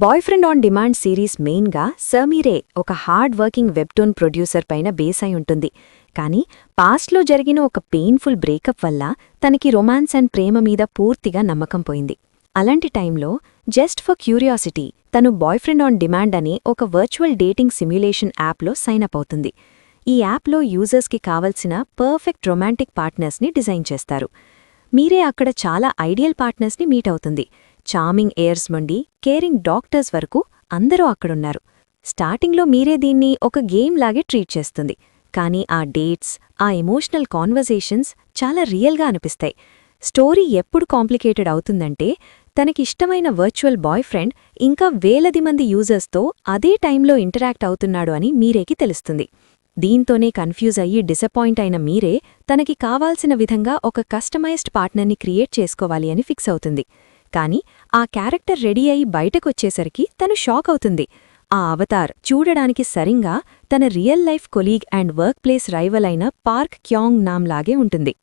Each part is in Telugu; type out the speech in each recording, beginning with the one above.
Boy friend on demand series మెయిన్గా సమీరే ఒక హార్డ్ వర్కింగ్ వెబ్టూన్ ప్రొడ్యూసర్ పైన బేస్ అయి ఉంటుంది. కానీ పాస్ట్లో జరిగిన ఒక పెయిన్ఫుల్ బ్రేకప్ వల్ల తనకి రొమాన్స్ అండ్ ప్రేమ మీద పూర్తిగా నమ్మకం పోయింది. అలాంటి టైంలో జస్ట్ ఫర్ క్యూరియాసిటీ తను బాయ్ ఫ్రెండ్ ఆన్ డిమాండ్ అనే ఒక వర్చువల్ డేటింగ్ సిమ్యులేషన్ యాప్లో సైన్ అప్ అవుతుంది. ఈ యాప్లో యూజర్స్కి కావలసిన పర్ఫెక్ట్ రొమాంటిక్ పార్ట్నర్స్ని డిజైన్ చేస్తారు. మీరే అక్కడ చాలా ఐడియల్ పార్ట్నర్స్ని మీట్ అవుతుంది. చార్మింగ్ ఎయిర్స్ నుండి కేరింగ్ డాక్టర్స్ వరకు అందరూ అక్కడున్నారు. స్టార్టింగ్లో మీరే దీన్ని ఒక గేమ్ లాగే ట్రీట్ చేస్తుంది. కానీ ఆ డేట్స్, ఆ ఎమోషనల్ కాన్వర్జేషన్స్ చాలా రియల్గా అనిపిస్తాయి. స్టోరీ ఎప్పుడు కాంప్లికేటెడ్ అవుతుందంటే తనకిష్టమైన వర్చువల్ బాయ్ ఫ్రెండ్ ఇంకా వేలది మంది యూజర్స్తో అదే టైంలో ఇంటరాక్ట్ అవుతున్నాడు అని మీరేకి తెలుస్తుంది. దీంతోనే కన్ఫ్యూజ్ అయ్యి డిసప్పాయింట్ అయిన మీరే తనకి కావాల్సిన విధంగా ఒక కస్టమైజ్డ్ పార్ట్నర్ని క్రియేట్ చేసుకోవాలి అని ఫిక్స్ అవుతుంది. కానీ ఆ క్యారెక్టర్ రెడీ అయి బయటకొచ్చేసరికి తను షాక్ అవుతుంది. ఆ అవతార్ చూడడానికి సరింగా తన real life colleague and work place rival అయిన పార్క్ క్యాంగ్ నామ్ లాగే ఉంటుంది.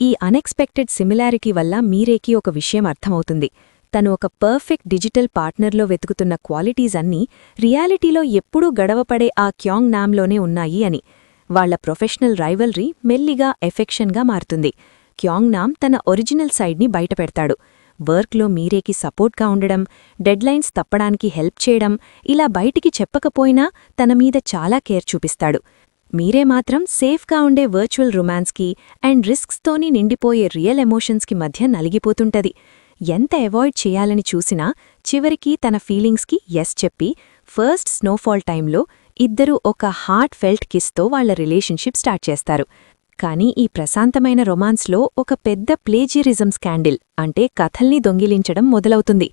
ఈ అన్ఎక్స్పెక్టెడ్ సిమిలారిటీ వల్ల మీరేకి ఒక విషయం అర్థమవుతుంది. తను ఒక పర్ఫెక్ట్ డిజిటల్ పార్ట్నర్లో వెతుకుతున్న క్వాలిటీస్ అన్నీ రియాలిటీలో ఎప్పుడూ గడవపడే ఆ క్యాంగ్ నామ్లోనే ఉన్నాయి అని. వాళ్ల ప్రొఫెషనల్ రైవల్రీ మెల్లిగా ఎఫెక్షన్గా మారుతుంది. క్యాంగ్ నామ్ తన ఒరిజినల్ సైడ్ని బయటపెడతాడు. వర్క్లో మీరేకి సపోర్ట్గా ఉండడం, డెడ్లైన్స్ తప్పడానికి హెల్ప్ చేయడం, ఇలా బయటికి చెప్పకపోయినా తన మీద చాలా కేర్ చూపిస్తాడు. మీరే మాత్రం సేఫ్గా ఉండే వర్చువల్ రొమాన్స్కి అండ్ రిస్క్స్తోని నిండిపోయే రియల్ ఎమోషన్స్కి మధ్య నలిగిపోతుంటది. ఎంత అవాయిడ్ చేయాలని చూసినా చివరికి తన ఫీలింగ్స్కి ఎస్ చెప్పి ఫస్ట్ స్నోఫాల్ టైంలో ఇద్దరూ ఒక హార్ట్ ఫెల్ట్ కిస్తో వాళ్ల రిలేషన్షిప్ స్టార్ట్ చేస్తారు. కానీ ఈ ప్రశాంతమైన రొమాన్స్లో ఒక పెద్ద ప్లేజియరిజం స్కాండిల్ అంటే కథల్ని దొంగిలించడం మొదలవుతుంది.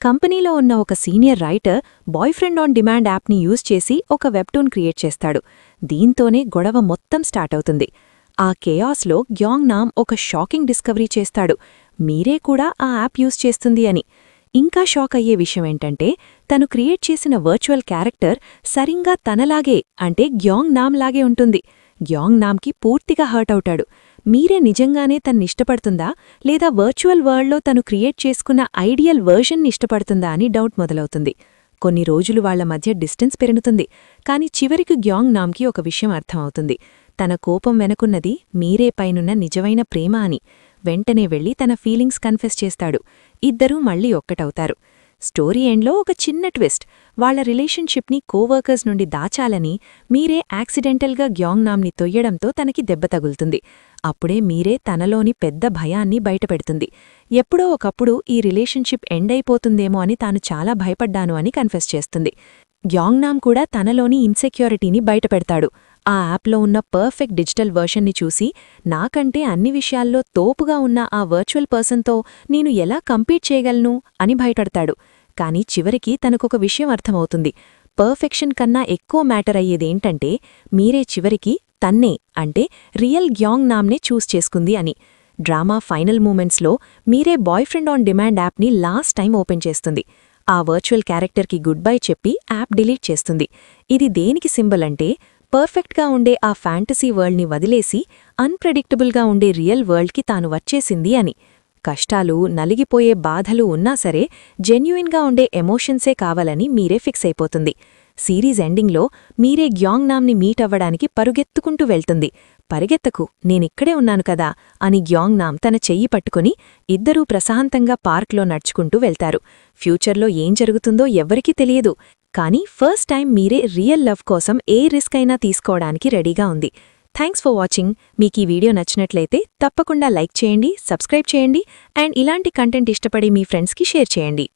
కంపెనీలో ఉన్న ఒక senior writer boy friend on demand యాప్ని యూజ్ చేసి ఒక వెబ్టూన్ క్రియేట్ చేస్తాడు. దీంతోనే గొడవ మొత్తం స్టార్ట్ అవుతుంది. ఆ కేయాస్లో గ్యాంగ్ నామ్ ఒక షాకింగ్ డిస్కవరీ చేస్తాడు. మీరే కూడా ఆ యాప్ యూజ్ చేస్తుంది అని. ఇంకా షాక్ అయ్యే విషయమేంటంటే తను క్రియేట్ చేసిన వర్చువల్ క్యారెక్టర్ సరింగా తనలాగే అంటే గ్యాంగ్ నామ్ లాగే ఉంటుంది. గ్యాంగ్ నామ్కి పూర్తిగా హర్ట్ అవుతాడు. మీరే నిజంగానే తన్నిష్టపడుతుందా లేదా వర్చువల్ వరల్డ్లో తను క్రియేట్ చేసుకున్న ఐడియల్ వర్జన్ని ఇష్టపడుతుందా అని డౌట్ మొదలవుతుంది. కొన్ని రోజులు వాళ్ల మధ్య డిస్టెన్స్ పెరుగుతుంది. కాని చివరికి గ్యాంగ్ నామ్కి ఒక విషయం అర్థమవుతుంది. తన కోపం వెనకున్నది మీరే పైనున్న నిజమైన ప్రేమ అని. వెంటనే వెళ్లి తన ఫీలింగ్స్ కన్ఫెస్ చేస్తాడు. ఇద్దరూ మళ్లీ ఒక్కటవుతారు. స్టోరీ ఎండ్లో ఒక చిన్న ట్విస్ట్. వాళ్ల రిలేషన్షిప్ని కోవర్కర్స్ నుండి దాచాలని మీరే యాక్సిడెంటల్గా గ్యాంగ్ నామ్ని తొయ్యడంతో తనకి దెబ్బ తగులుతుంది. అప్పుడే మీరే తనలోని పెద్ద భయాన్ని బయటపెడుతుంది. ఎప్పుడో ఒకప్పుడు ఈ రిలేషన్షిప్ ఎండ్ అయిపోతుందేమో అని తాను చాలా భయపడ్డాను అని కన్ఫెస్ చేస్తుంది. గ్యాంగ్ నామ్ కూడా తనలోని ఇన్సెక్యూరిటీని బయటపెడతాడు. ఆ యాప్లో ఉన్న పర్ఫెక్ట్ డిజిటల్ వర్షన్ని చూసి నాకంటే అన్ని విషయాల్లో తోపుగా ఉన్న ఆ వర్చువల్ పర్సన్తో నేను ఎలా కంపీట్ చేయగలను అని భయపడతాడు. కానీ చివరికి తనకొక విషయం అర్థమవుతుంది. పర్ఫెక్షన్ కన్నా ఎక్కువ మ్యాటర్ అయ్యేదేంటంటే మీరే చివరికి తన్నే అంటే రియల్ గ్యాంగ్ నామ్నే చూస్ చేసుకుంది అని. డ్రామా ఫైనల్ మూమెంట్స్లో మీరే బాయ్ ఫ్రెండ్ ఆన్ డిమాండ్ యాప్ని లాస్ట్ టైం ఓపెన్ చేస్తుంది. ఆ వర్చువల్ క్యారెక్టర్కి గుడ్ బై చెప్పి యాప్ డిలీట్ చేస్తుంది. ఇది దేనికి సింబల్ అంటే పర్ఫెక్ట్గా ఉండే ఆ ఫ్యాంటసీ వరల్డ్ని వదిలేసి అన్ప్రెడిక్టబుల్గా ఉండే రియల్ వరల్డ్కి తాను వచ్చేసింది అని. కష్టాలు, నలిగిపోయే బాధలు ఉన్నా సరే జెన్యుయిన్గా ఉండే ఎమోషన్సే కావాలని మీరే ఫిక్స్ అయిపోతుంది. సిరీస్ ఎండింగ్లో మీరే గ్యాంగ్ నామ్ని మీట్ అవ్వడానికి పరుగెత్తుకుంటూ వెళ్తుంది. పరిగెత్తకు, నేనిక్కడే ఉన్నాను కదా అని గ్యాంగ్ నామ్ తన చెయ్యి పట్టుకుని ఇద్దరూ ప్రశాంతంగా పార్క్లో నడుచుకుంటూ వెళ్తారు. ఫ్యూచర్లో ఏం జరుగుతుందో ఎవ్వరికీ తెలియదు. కానీ ఫస్ట్ టైం మీరే రియల్ లవ్ కోసం ఏ రిస్క్ అయినా తీసుకోవడానికి రెడీగా ఉంది. Thanks for watching. మీకీ వీడియో నచ్చినట్లయితే తప్పకుండా లైక్ చేయండి, సబ్స్క్రైబ్ చేయండి అండ్ ఇలాంటి కంటెంట్ ఇష్టపడి మీ ఫ్రెండ్స్కి షేర్ చేయండి.